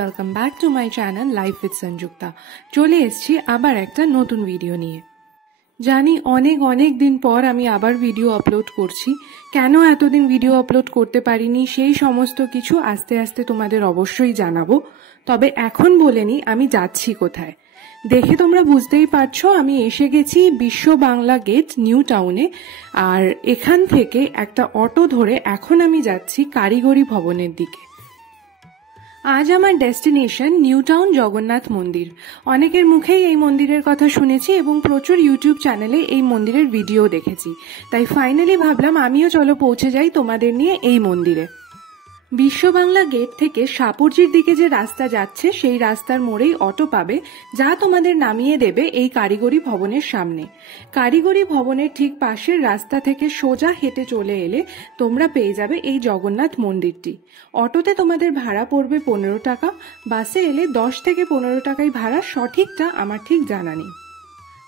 Welcome back to my channel life with Sanjukta. চলে এসেছি আবার একটা নতুন ভিডিও নিয়ে। জানি অনেক দিন পর আমি আবার ভিডিও আপলোড করছি। কেন এতদিন ভিডিও আপলোড করতে পারিনি সেই সমস্ত কিছু আস্তে আস্তে তোমাদের অবশ্যই জানাবো। তবে এখন বলে নি আমি যাচ্ছি কোথায়। দেখে তোমরা বুঝতেই পারছো আমি এসে গেছি বিশ্ব বাংলা গেট নিউ টাউনে। আর এখান থেকে একটা অটো ধরে এখন আমি যাচ্ছি কারিগরি ভবনের দিকে। আজ আমার ডেস্টিনেশন নিউ টাউন জগন্নাথ মন্দির। অনেকের মুখেই এই মন্দিরের কথা শুনেছি এবং প্রচুর ইউটিউব চ্যানেলে এই মন্দিরের ভিডিও দেখেছি। তাই ফাইনালি ভাবলাম আমিও চলো পৌঁছে যাই তোমাদের নিয়ে এই মন্দিরে। বিশ্ব বাংলা গেট থেকে সাপুরজির দিকে যে রাস্তা যাচ্ছে সেই রাস্তার মোড়েই অটো পাবে, যা তোমাদের নামিয়ে দেবে এই কারিগরি ভবনের সামনে। কারিগরি ভবনের ঠিক পাশের রাস্তা থেকে সোজা হেঁটে চলে এলে তোমরা পেয়ে যাবে এই জগন্নাথ মন্দিরটি। অটোতে তোমাদের ভাড়া পড়বে 15 টাকা, বাসে এলে 10 থেকে 15 টাকাই ভাড়া, সঠিকটা আমার ঠিক জানা নেই।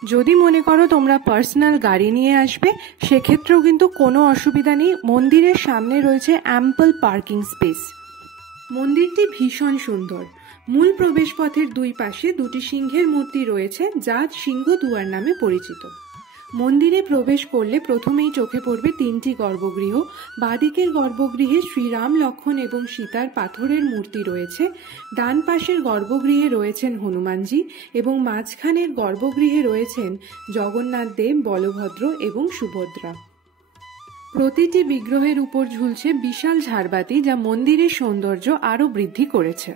যদি মনে করো তোমরা পার্সোনাল গাড়ি নিয়ে আসবে সেক্ষেত্রেও কিন্তু কোনো অসুবিধা নেই। মন্দিরের সামনে রয়েছে অ্যাম্পল পার্কিং স্পেস। মন্দিরটি ভীষণ সুন্দর। মূল প্রবেশপথের দুই পাশে দুটি সিংহের মূর্তি রয়েছে, যা সিংহদুয়ার নামে পরিচিত। মন্দিরে প্রবেশ করলে প্রথমেই চোখে পড়বে 3টি গর্ভগৃহ। বাঁদিকের গর্ভগৃহে শ্রীরাম, লক্ষ্মণ এবং সীতার পাথরের মূর্তি রয়েছে। ডান পাশের গর্ভগৃহে রয়েছেন হনুমানজি এবং মাঝখানের গর্ভগৃহে রয়েছেন জগন্নাথ দেব, বলভদ্র এবং সুভদ্রা। প্রতিটি বিগ্রহের উপর ঝুলছে বিশাল ঝাড়বাতি, যা মন্দিরের সৌন্দর্য আরও বৃদ্ধি করেছে।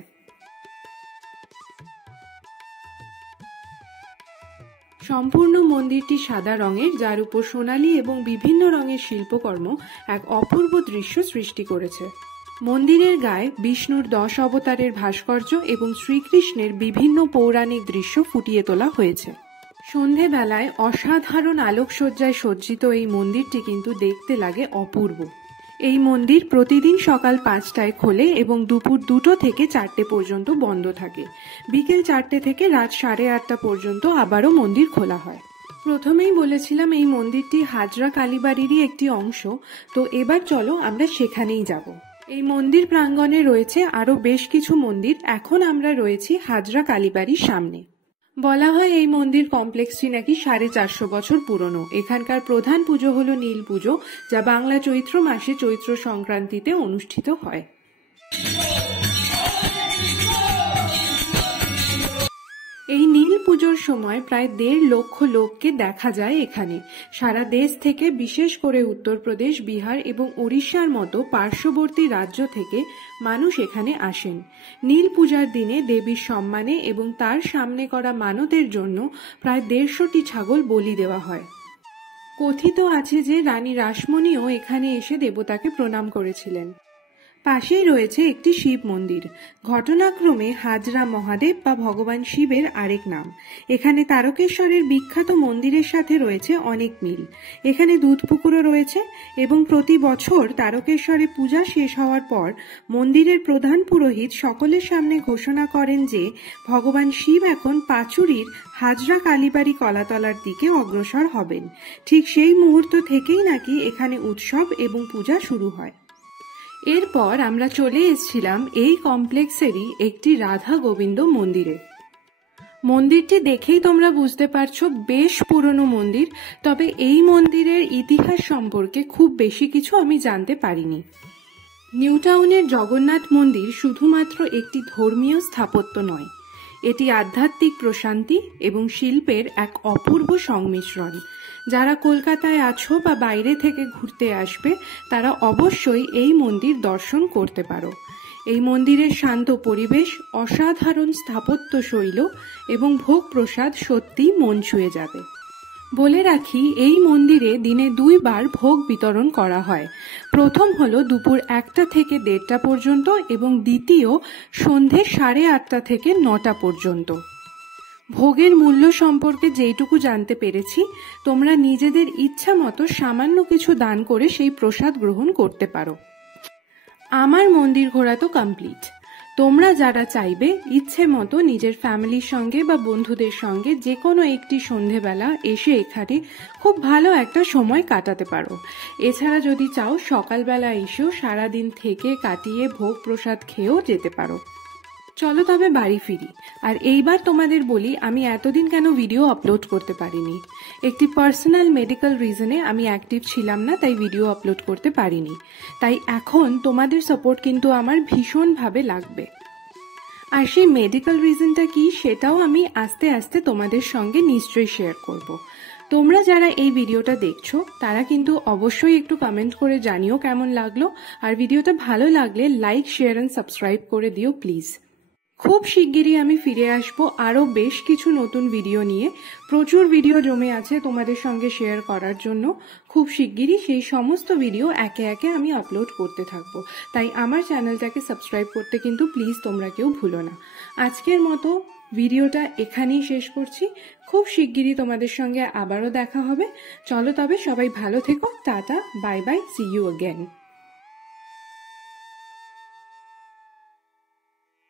সম্পূর্ণ মন্দিরটি সাদা রঙের, যার উপর সোনালী এবং বিভিন্ন রঙের শিল্পকর্ম এক অপূর্ব দৃশ্য সৃষ্টি করেছে। মন্দিরের গায়ে বিষ্ণুর 10 অবতারের ভাস্কর্য এবং শ্রীকৃষ্ণের বিভিন্ন পৌরাণিক দৃশ্য ফুটিয়ে তোলা হয়েছে। সন্ধেবেলায় অসাধারণ আলোকসজ্জায় সজ্জিত এই মন্দিরটি কিন্তু দেখতে লাগে অপূর্ব। এই মন্দির প্রতিদিন সকাল 5টায় খোলে এবং দুপুর 2টো থেকে 4টে পর্যন্ত বন্ধ থাকে। বিকেল 4টে থেকে রাত 8:30 পর্যন্ত আবারও মন্দির খোলা হয়। প্রথমেই বলেছিলাম এই মন্দিরটি হাজরা কালীবাড়িরই একটি অংশ, তো এবার চলো আমরা সেখানেই যাব। এই মন্দির প্রাঙ্গণে রয়েছে আরও বেশ কিছু মন্দির। এখন আমরা রয়েছি হাজরা কালীবাড়ির সামনে। বলা হয় এই মন্দির কমপ্লেক্সটি নাকি 450 বছর পুরনো। এখানকার প্রধান পুজো হলো নীল পুজো, যা বাংলা চৈত্র মাসে চৈত্র সংক্রান্তিতে অনুষ্ঠিত হয়। এই নীল পুজোর সময় প্রায় 1.5 লক্ষ লোককে দেখা যায় এখানে। সারা দেশ থেকে, বিশেষ করে উত্তরপ্রদেশ, বিহার এবং ওড়িশার মতো পার্শ্ববর্তী রাজ্য থেকে মানুষ এখানে আসেন। নীল পূজার দিনে দেবীর সম্মানে এবং তার সামনে করা মানতের জন্য প্রায় 150টি ছাগল বলি দেওয়া হয়। কথিত আছে যে রানী রাসমণিও এখানে এসে দেবতাকে প্রণাম করেছিলেন। পাশেই রয়েছে একটি শিব মন্দির। ঘটনাক্রমে হাজরা মহাদেব বা ভগবান শিবের আরেক নাম। এখানে তারকেশ্বরের বিখ্যাত মন্দিরের সাথে রয়েছে অনেক মিল। এখানে দুধ পুকুরও রয়েছে এবং প্রতি বছর তারকেশ্বরে পূজা শেষ হওয়ার পর মন্দিরের প্রধান পুরোহিত সকলের সামনে ঘোষণা করেন যে ভগবান শিব এখন পাচুরির হাজরা কালীবাড়ি কলাতলার দিকে অগ্রসর হবেন। ঠিক সেই মুহূর্ত থেকেই নাকি এখানে উৎসব এবং পূজা শুরু হয়। এরপর আমরা চলে এসেছিলাম এই কমপ্লেক্সেরই একটি রাধা গোবিন্দ মন্দিরে। মন্দিরটি দেখেই তোমরা বুঝতে পারছো বেশ পুরনো মন্দির, তবে এই মন্দিরের ইতিহাস সম্পর্কে খুব বেশি কিছু আমি জানতে পারিনি। নিউ টাউনের জগন্নাথ মন্দির শুধুমাত্র একটি ধর্মীয় স্থাপত্য নয়, এটি আধ্যাত্মিক প্রশান্তি এবং শিল্পের এক অপূর্ব সংমিশ্রণ। যারা কলকাতায় আছো বা বাইরে থেকে ঘুরতে আসবে তারা অবশ্যই এই মন্দির দর্শন করতে পারো। এই মন্দিরের শান্ত পরিবেশ, অসাধারণ স্থাপত্য শৈলী এবং ভোগ প্রসাদ সত্যি মন ছুঁয়ে যাবে। বলে রাখি এই মন্দিরে দিনে 2 বার ভোগ বিতরণ করা হয়। প্রথম হলো দুপুর 1টা থেকে 1:30 পর্যন্ত এবং দ্বিতীয় সন্ধে 8:30 থেকে 9টা পর্যন্ত। ভোগের মূল্য সম্পর্কে যেইটুকু জানতে পেরেছি, তোমরা নিজেদের ইচ্ছা মতো সামান্য কিছু দান করে সেই প্রসাদ গ্রহণ করতে পারো। আমার মন্দির ঘোরা তো কমপ্লিট। তোমরা যারা চাইবে ইচ্ছে মতো নিজের ফ্যামিলির সঙ্গে বা বন্ধুদের সঙ্গে যে কোনো একটি সন্ধেবেলা এসে এখানে খুব ভালো একটা সময় কাটাতে পারো। এছাড়া যদি চাও সকালবেলা এসেও সারাদিন থেকে কাটিয়ে ভোগ প্রসাদ খেয়েও যেতে পারো। চলো তবে বাড়ি ফিরি। আর এইবার তোমাদের বলি আমি এতদিন কেন ভিডিও আপলোড করতে পারিনি। একটি পার্সোনাল মেডিকেল রিজনে আমি অ্যাক্টিভ ছিলাম না, তাই ভিডিও আপলোড করতে পারিনি। তাই এখন তোমাদের সাপোর্ট কিন্তু আমার ভীষণভাবে লাগবে। আর সেই মেডিকেল রিজনটা কি সেটাও আমি আস্তে আস্তে তোমাদের সঙ্গে নিশ্চয়ই শেয়ার করব। তোমরা যারা এই ভিডিওটা দেখছো তারা কিন্তু অবশ্যই একটু কমেন্ট করে জানিও কেমন লাগলো। আর ভিডিওটা ভালো লাগলে লাইক, শেয়ার এন্ড সাবস্ক্রাইব করে দিও প্লিজ। খুব শিগগিরই আমি ফিরে আসবো আরো বেশ কিছু নতুন ভিডিও নিয়ে। প্রচুর ভিডিও জমে আছে তোমাদের সঙ্গে শেয়ার করার জন্য। খুব শিগগিরই সেই সমস্ত ভিডিও একে একে আমি আপলোড করতে থাকবো। তাই আমার চ্যানেলটাকে সাবস্ক্রাইব করতে কিন্তু প্লিজ তোমরা কেউ ভুলো না। আজকের মতো ভিডিওটা এখানেই শেষ করছি। খুব শিগগিরই তোমাদের সঙ্গে আবারও দেখা হবে। চলো তবে সবাই ভালো থেকো। Tata, bye bye, see you again.